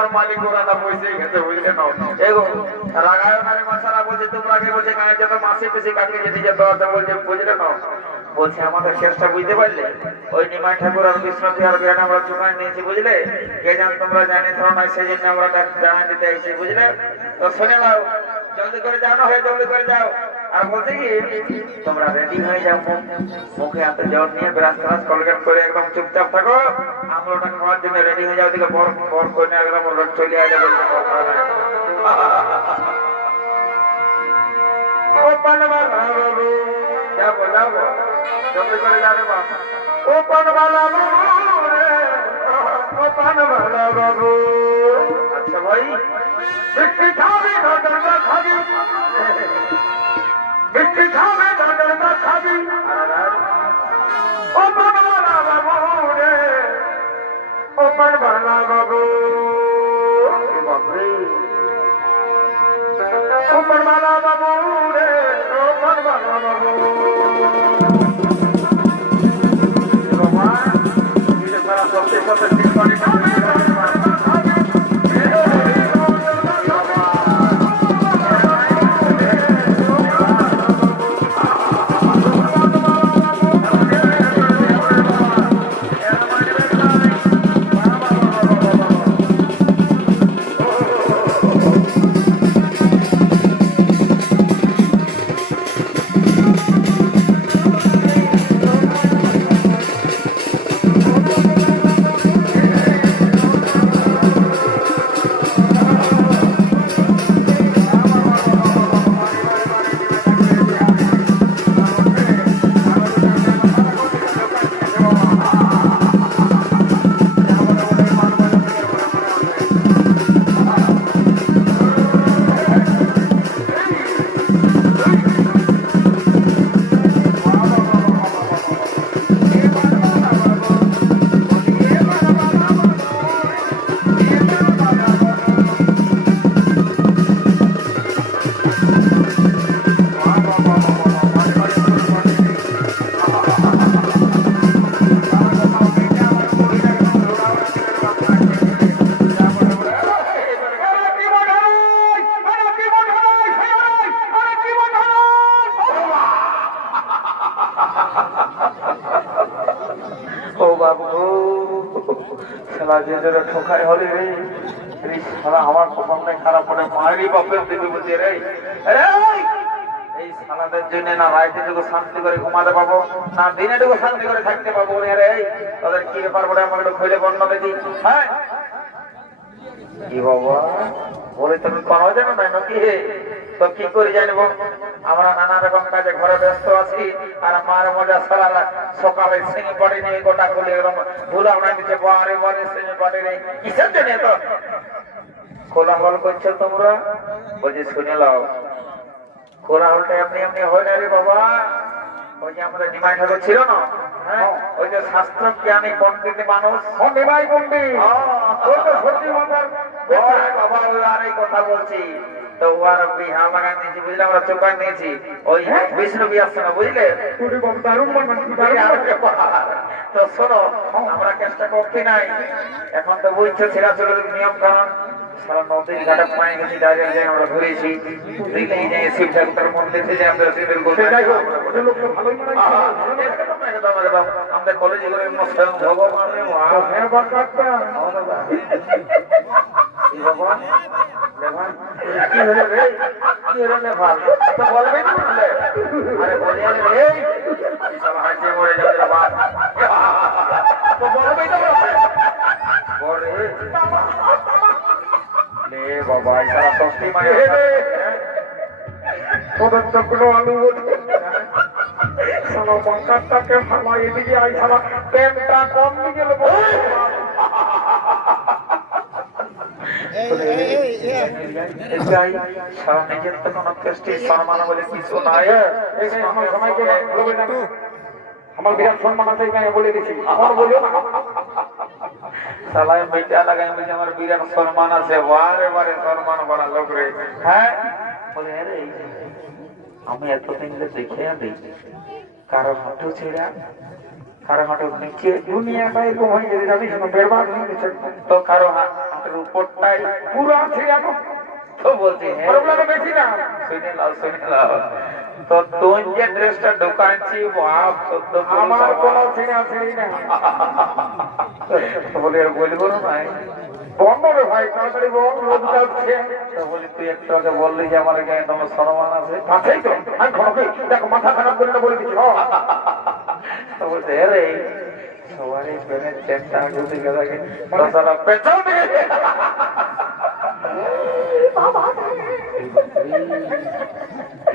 আমার মালিক ওরা পয়সা খেতে বুঝলে না এগো রাগায় ওখানে মাসারা বলছে, তোমরা আগে বলছে কানে যত মাসে বেশি কাকে যেতে যেতে আছে বলছে, বুঝলে না বলছে, আমাদের শেষটা বুঝতে পারলে? ওই নিমাই ঠাকুর আর কৃষ্ণ বিহার বিহার আমরা চুকাই নিয়েছি, বুঝলে? কে জান তোমরা জানি ধরো না সেই জন্য আমরা জানাই দিতে আইছি বুঝলে? তো শুনে নাও, জলদি করে জানো হয়ে, জলদি করে যাও। আর বলছে কি তোমরা রেডি হয়ে যাও মুখ হাতে জল নিয়ে ব্রাশ ট্রাশ কলগেট করে একদম চুপচাপ থাকো। আমরা ওটা খাওয়ার জন্য রেডি হয়ে যাও দিকে বর বর করে একদম ওটা চলে আসে বাবু যাব যাব। জলদি করে যাবে বাবা। ও পানবালা বাবু রে, ও পানবালা বাবু। আচ্ছা ভাই মিষ্টি খাবি না খাবি ओपा बाबो ओपन वारा बबू মারি বাপের দিকে রে কি হ্যাঁ। আমরা নানা রকম কাজে ঘরে ব্যস্ত আছি, আর মার মজা সারা সকালে সিনে পড়ে নিয়ে গোটা খুলে এরকম ভুলা ওনা দিচ্ছে বারে বারে সিনে নেই কিসের জন্য তো কোলাহল করছ তোমরা? বলছি শুনে লাও কোলাহলটা এমনি এমনি হয় না রে বাবা। ওই যে নিমাই ঠাকুর ছিল না? হ্যাঁ। ওই যে শাস্ত্র জ্ঞানী পণ্ডিত মানুষ। নিমাই পণ্ডিত। ওই তো সত্যি মাতার বাবা ওই আর এই কথা বলছি। তো ও বিহা বাগান নিয়েছি বুঝলে? আমরা চোখান নিয়েছি। ওই বিষ্ণু বিয়ার সঙ্গে বুঝলে? তো শোনো আমরা চেষ্টা নাই। এখন তো বুঝছ ছেড়া নিয়ম কারণ সারা নদীর ঘাটে পায়ে গেছি দাঁড়িয়ে যাই আমরা ঘুরেছি। দিলেই যাই শিব ঠাকুরের মন্দির থেকে আমরা শিবের আমাদের কলেজে করে ভগবান ভগবান কি হলো রে? কি হলো লেভান? তো বলবেই না আরে বলি আরে রে। সব হাসি মরে যাবে রে তো বলবেই না বলে। লে বাবা সারা সস্তি মায়া তোদের কোনো আলু সারা বাঁকারটাকে হামা এদিকে আই সারা প্যান্টটা কম দিয়ে গেল নিজের তো কোনো আমার বিরাট সম্মান আছে বলে দিছি। আমার বলিও না। লাগাই বলছে আমার বিরাট সম্মান আছে। বারে বারে সম্মান বড় লোক রে। হ্যাঁ? বলে আরে আমি এতদিন দেখে দিই কারও হাঁটু ছেড়া কারও হাঁটুর নিচে হয়ে গেছে জানিস না বেরবাদ হয়ে গেছে। তো কারও হাঁটুর উপরটাই পুরো তো বলছি হ্যাঁ প্রবলেম বেশি না। শুনে লাও শুনে লাও তো তুই যে ড্রেসটা দোকানছি বাপ সদ্য আমার কোনো ছেড়ে আছে না তো আর বলব না ভাই? বন্ধ রে ভাই তাড়াতাড়ি বল রোদ যাচ্ছে বলি তুই একটু আগে বললি যে আমার গায়ে তোমার সম্মান আছে। আছেই তো আমি খড়কে দেখো মাথা খারাপ করে না বলে। দিচ্ছি বলছে রে সবারই প্রেমের চেনটা আগে দিকে থাকে তো পেছন দিকে বলে, "মারি বাবা,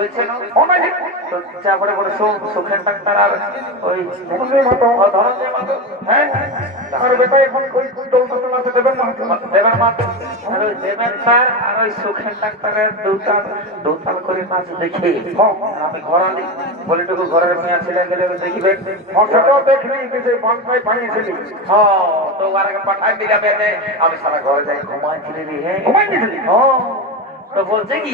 চলছে না? অনেক তো যা পরে পরে শোন, সুখের ডাক্তার আর ওই ধরনের মতো হ্যাঁ? আর বেটা এখন কই দৌড় আছে দেবেন না। দেবের আর ওই দেবের তার আর ওই সুখের ডাক্তারের দুতাল দুতাল করে নাচ দেখে। আমি ঘর আলি বলি টুকু ঘরের মেয়ে ছেলে গেলে দেখিবে। সেটাও দেখলি যে বাংলায় পাইয়েছিলি হ্যাঁ তো পাঠাই দিলা আমি সারা ঘরে যাই হ্যাঁ? ঘুমাইছিলি? হ্যাঁ। তো বলছে কি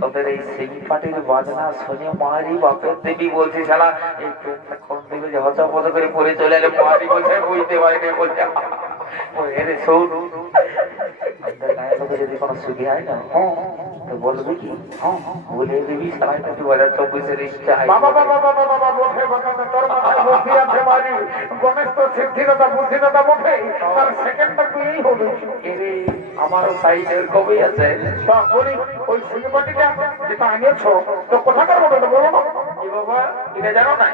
তোদের এই সিং পাটির বাজনা শুনে মারি বাপের দেবী বলছে শালা এই ট্রেনটা কোন দিকে যে হত পথ করে পড়ে চলে এলে মারি বলছে বুঝতে পারিনি বলছে। এরে শোন যদি কোনো সুখী হয় না। তো বলবি কি বলে দিবি এটা দু হাজার চব্বিশের ইচ্ছা বাবা বাবা বাবা বাবা বসে বাগানে তোর মাথায় বুদ্ধি আছে মারি। গণেশ তো সিদ্ধিদাতা বুদ্ধিদাতা বটে তার সেকেন্ডটা তুই হবে এরে আমারও সাইজের কবে আছে। ওই সিনেমাটিটা যেটা আনিয়েছ তো কোথাকার মতো বলো না? বাবা? এটা জানো না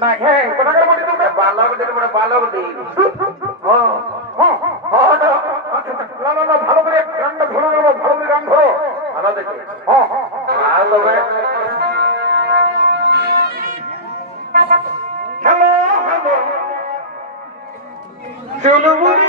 না হ্যাঁ কোথাকার মতো তুমি বালক দিন মানে বালক দিন হ্যাঁ হ্যাঁ হ্যাঁ না, না না ভালো করে গানটা ধরো না ভালো করে গান ধরো। ভালো দেখে। হ্যাঁ হ্যাঁ হ্যাঁ। আর তবে হ্যালো হ্যালো চুলবুড়ি।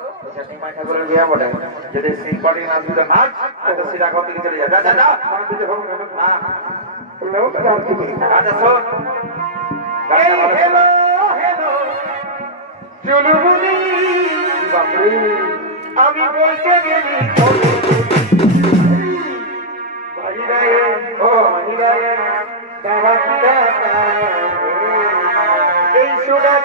নিমাই ঠাকুরের বিয়া বটে যদি শিল্পাটি নাচ দিতে। আমি বলতে গেলি এই সুরা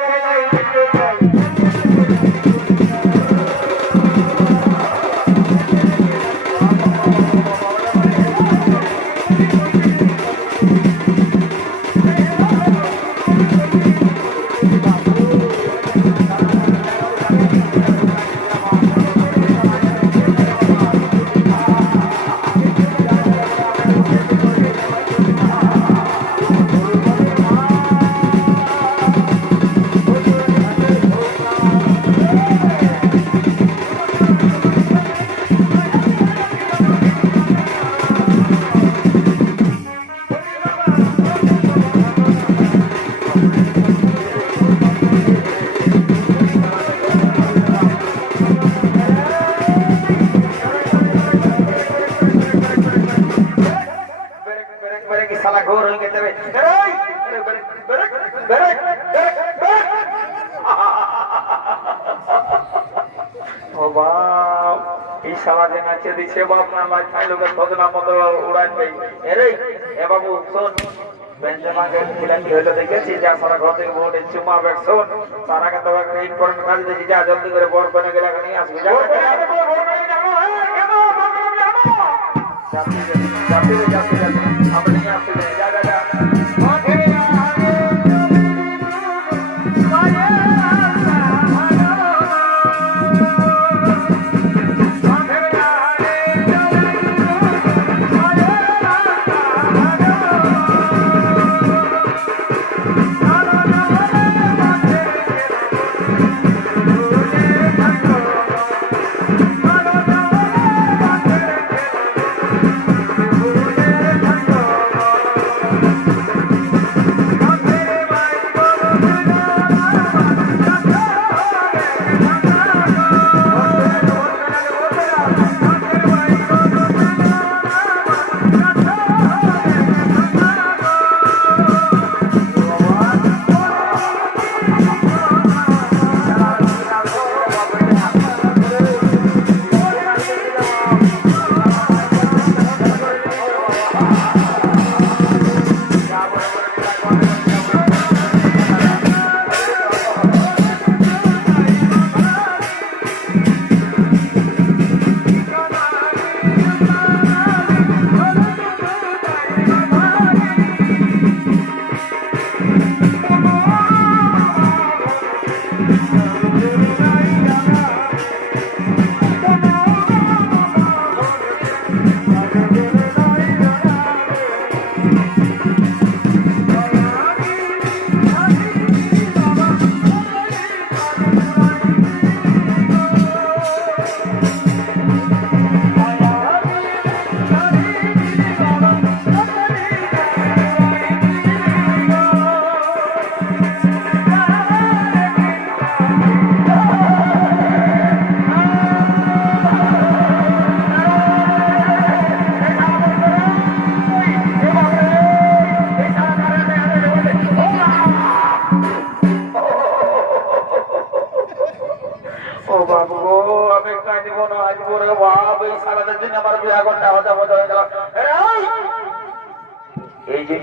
বাপ এই শালা নাচে দিছে বাপ না ভাই লোকের সদনা মতো উড়ান ভাই এরে এ বাবু শোন দেখেছি যা সারা ঘর থেকে বোর্ডে চুমা শোন তারা কে তো ইনফরমেশন কাজ দিয়েছি যা জলদি করে বর বনে গেলে নিয়ে আসবি যাতে যাতে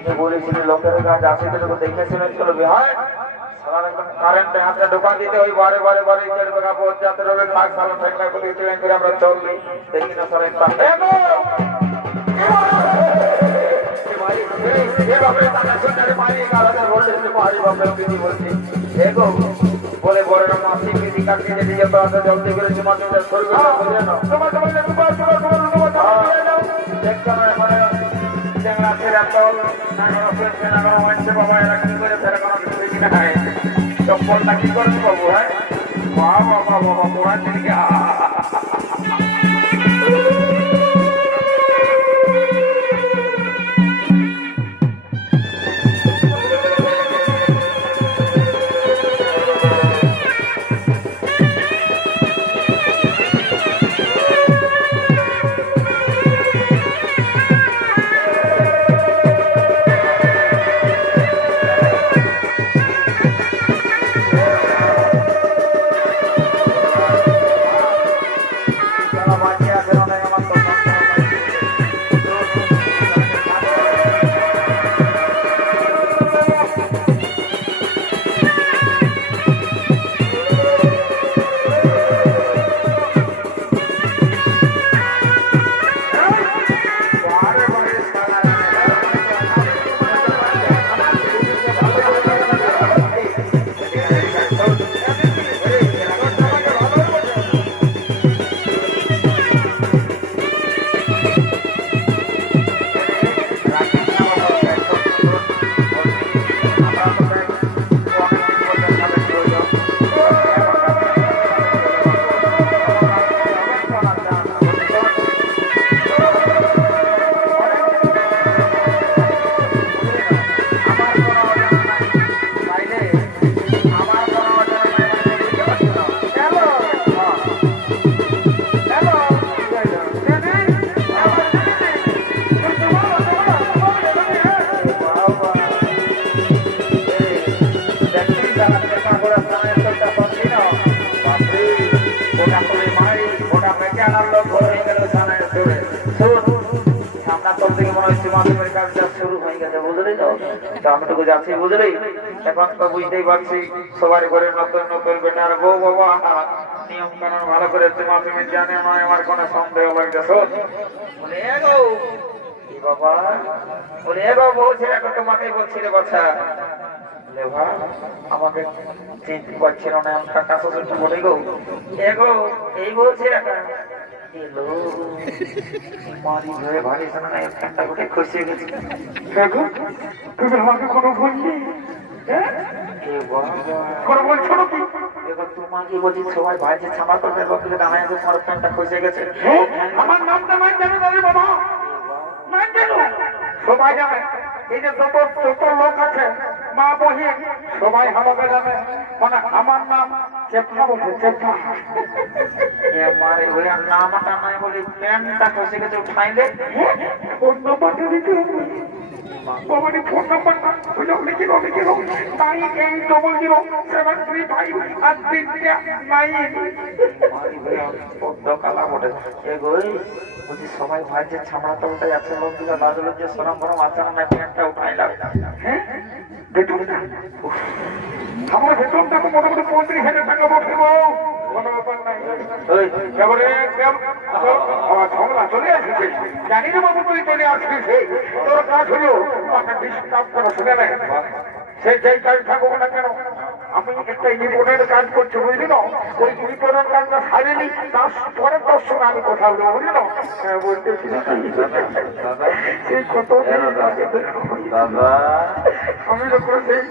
জন্য বলেছিল লোকের কাজ আছে তো লোক দেখে শুনে চলবে হয় কারেন্টে হাতে দোকান দিতে ওই বারে বারে বারে চার টাকা পৌঁছ যাতে রবে থাক সালা ঠেকনা করে দিতে করে আমরা চলবি দেখি না সরে বলে বড় মাসি নাও চপ্পলটা কি করব বাবু হ্যাঁ? বাবা বাবা বাবা পোড়া চিনি আমি যাচ্ছি বুঝলি? এখন তো বুঝতেই পারছি, সবার ঘরে নতুন নতুন বেটার বউ বাবা, নিয়ম কানুন ভালো করে তোমা তুমি জানে না আমার কোনো সন্দেহ বলে গো বাবা? বলে, এ গো, বউ ছেলে তোমাকে বলছি রে বাচ্চা আমাকে চিনতে পারছিল না আমি কাকা শ্বশুর বলে গো। এ গো, এই বলছে একা মারি ধরে ভারী শোনা না ফ্যানটা গোটে খসিয়ে গেছে। দেখো তুমি আমাকে কোনো বলছি হ্যাঁ? কোনো নাকি এবার তোমাকে বলছি সবাই ভাইছে ছামা করবে যে তোমার ফ্যানটা খসে গেছে। হ্যাঁ? আমার নামটা মান জানো না বাবা। মান জানো সবাই জানে। এই যে যত যত লোক আছে মা বহিন সবাই আমাকে জানে মানে আমার নাম চেপনা বলছে চেপনা এ মারে ওই আর নামটা নাই বলে ফ্যানটা খসে গেছে উঠাইলে ফোন নাম্বারটা দিতে হবে। বাবারে ফোন নাম্বারটা ওই যে লিখে দাও লিখে দাও। Nine eight double zero seven three five আর তিনটে নাইন। মারি ভাই বড্ড কালা বটে। এ বলছি সবাই ভাইছে ছামড়া তলটা যাচ্ছে লোকগুলো বাজলো যে সরম বরম আচার না উঠাইলাম। হ্যাঁ? আমার বেতন তো মোটামুটি পঁয়ত্রিশ হাজার টাকা বসে ঝগড়া চলে আসছে। জানি না বাবু তুই চলে আসছিস। তোর কাজ হলো আমাকে ডিস্টার্ব করা শুনে নেয় সে যেই কাজ থাকুক না কেন আমি একটা ইম্পর্টেন্ট কাজ করছি বুঝলি না ওই ইম্পর্টেন্ট কাজটা সারিনি তার পরে তোর সঙ্গে আমি কথা বলব বুঝলি না হ্যাঁ বলতেছি। দাদা সেই কত দাদা। আমি যখন সেই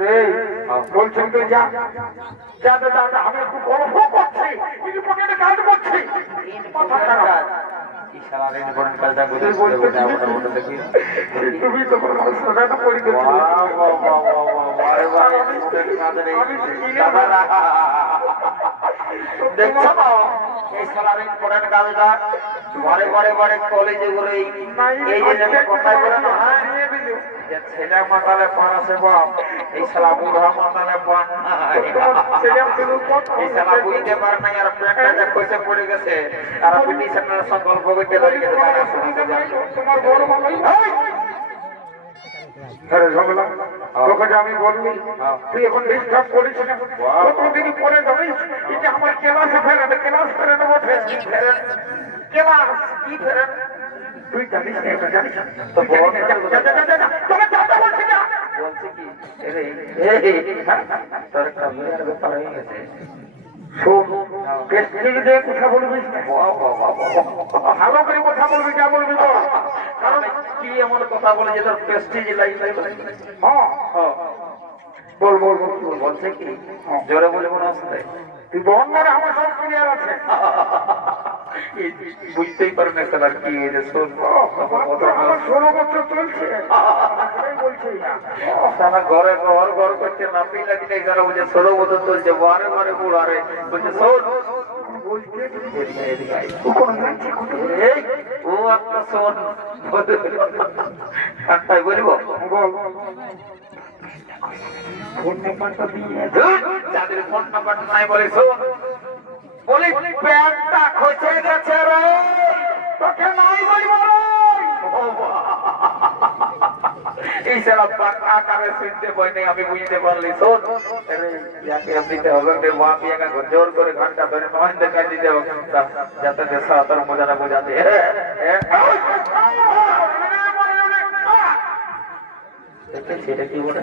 রে বলছেন তুই যা। যা যা, আমি একটু গল্প করছি ইম্পর্টেন্ট কাজ করছি। মাথা খারাপ। করে তুমি তো কোনো সাদাটা পড়ে গেছো বাহ বাহ বাহ বাহ বাহ বারে বারে স্টেট কাঁদে রে দাদা দেখছ এই শালার ইম্পর্টেন্ট গাড়িটা ঘরে ঘরে ঘরে কলেজে গুলো এই এই যে কথাই বলে না হ্যাঁ? ছেলে মাতালে পান আছে বাপ এই শালা বুড়া মাতালে পান এই শালা বুঝতে পারে না আর পেটটা যে খসে পড়ে গেছে। আর সঙ্গে গল্প করতে লাগে তোমার বড় আরে তোকে যে আমি বললি তুই এখন ডিস্টার্ব করিস না। কতদিন পরে জানিস এই যে আমার ক্লাসে ক্লাস ফেরে না ক্লাস কি ফেরেন তুই জানিস না এটা জানিস তো বল। তোকে যাতে বলছি না। বলছে কি? হ্যাঁ। তোর একটা ব্যাপার হয়ে গেছে। শোন, পেস্টিজ দিয়ে কথা বাহ। ভালো করে কথা বলবি যা বলবি বল। কারণ কি এমন কথা বলে যে তোর প্রেস্টিজ লাগবে হ্যাঁ, বল বল বল, বল। বলছে কি জোরে বলে মনে আসতে তুই বল না রে, আমার সব ক্লিয়ার আছে। বুঝতেই পারে না স্যার কি আমার ষোলো বছর চলছে। না। সারা ঘরে ঘর ঘর করছে নাপি লাগছে এখানে বলছে ষোলো বছর চলছে বারে বারে বুড়ারে বলছে শোন। ও একটা শোন। বলব। বল। ফোন নাম্বারটা দিয়ে যাদের ফোন নাম্বার নাই বলে বলি প্যান্টটা খসে গেছে রে তোকে নাই বলব। এই সারা বুঝতে পারলি শোন দিতে হবে জোর করে ঘণ্টা ধরে নয় দেখাই হবে যাতে দেশা তোর মজাটা বোঝাতে সেটা কি বলে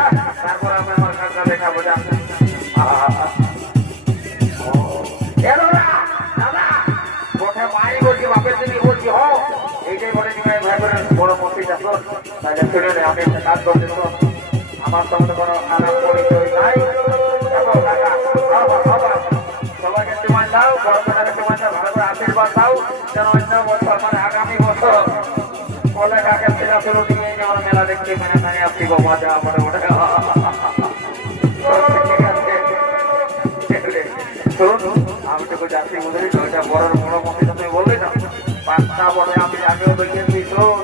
একটা কাজ শোন। আমার সঙ্গে কোনো খারাপ পরিচয় নাই। সবাইকে তোমার দাও কাকাকে তোমার ভালো করে আশীর্বাদ দাও, যেন অন্য বছর মানে আগামী বছর কলে কাকে সেটা শুরু দিয়ে যেমন মেলা দেখতে মানে মানে আপনি বাবা যা পরে ওঠে শোন আমি তোকে যাচ্ছি বুঝলি তো বড় বড় মন্দির তুমি বললি না। পাঁচটা বড় আমি আগেও দেখিয়েছি শোন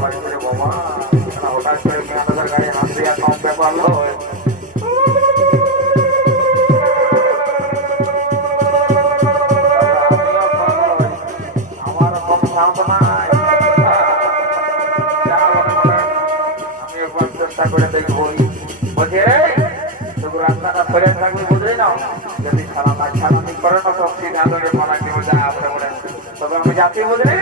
রাস্তাটা ফেরে থাকবে বুঝলি না, যদি সারা না ছাড়ানি করে না তো সিধা ধরে মানা কেউ যায় আপনি বলে তবে আমি যাচ্ছি বুঝলি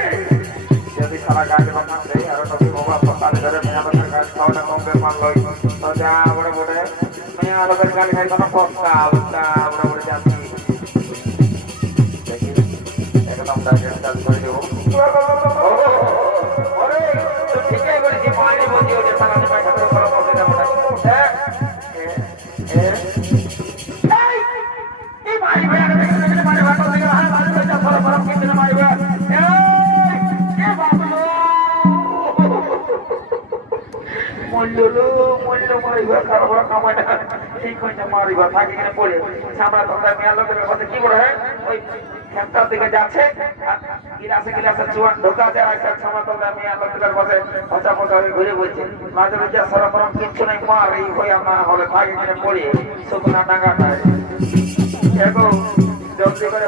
যদি সারা গাড়ি বানান দেয় আর তোকে বাবা সকালে ধরে মেয়া লোকের গাড়ি খাওয়াটা কম ব্যাপার লই তো যা বলে বলে মেয়া লোকের গাড়ি খাই কোনো কষ্টা উল্টা বলে বলে দেখি একদম কাজ করে দেবো। গিলাসে গিলাসে চুয়ান ঢোকাছে আর একটা সময় তোমরা মেয়া লোকের বসে পচা পচা হয়ে ঘুরে বলছে মাঝে মাঝে সরফরম কিচ্ছু নেই, মার এই হয়ে আমরা হলে থাকি কিনে পড়ে, শুকনা ডাঙ্গাটায় দেখো জলদি করে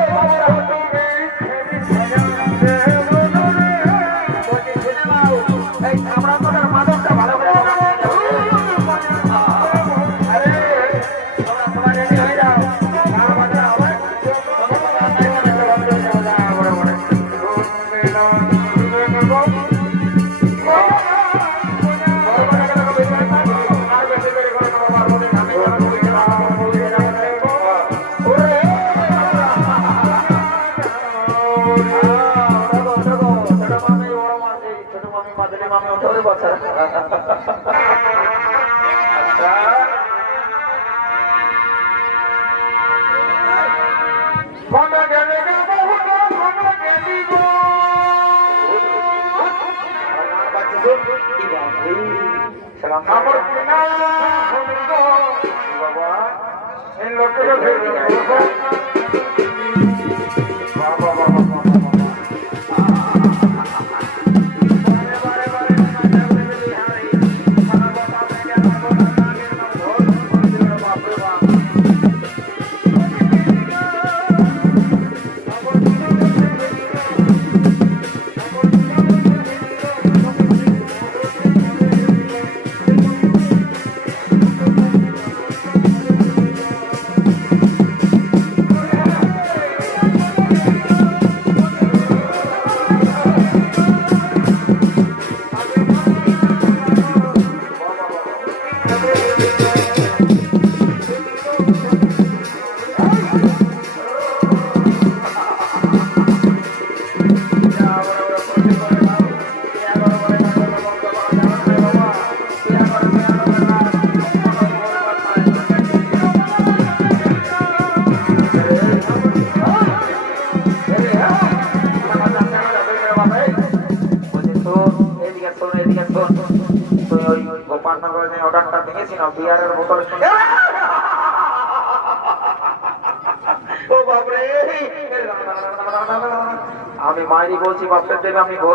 বাবা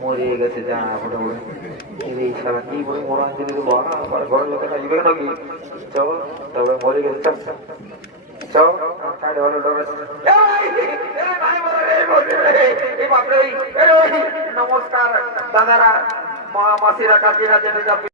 আরে মরে গেছে, যা মোটামুটি এই সারা কি করে মরা যদি তো বাড়া ঘরের লোকে খাইবে নাকি চল তবে মরে গেছে, চল। নমস্কার, দাদারা, মা, মাসিরা, কাকিরা জেনে যাবে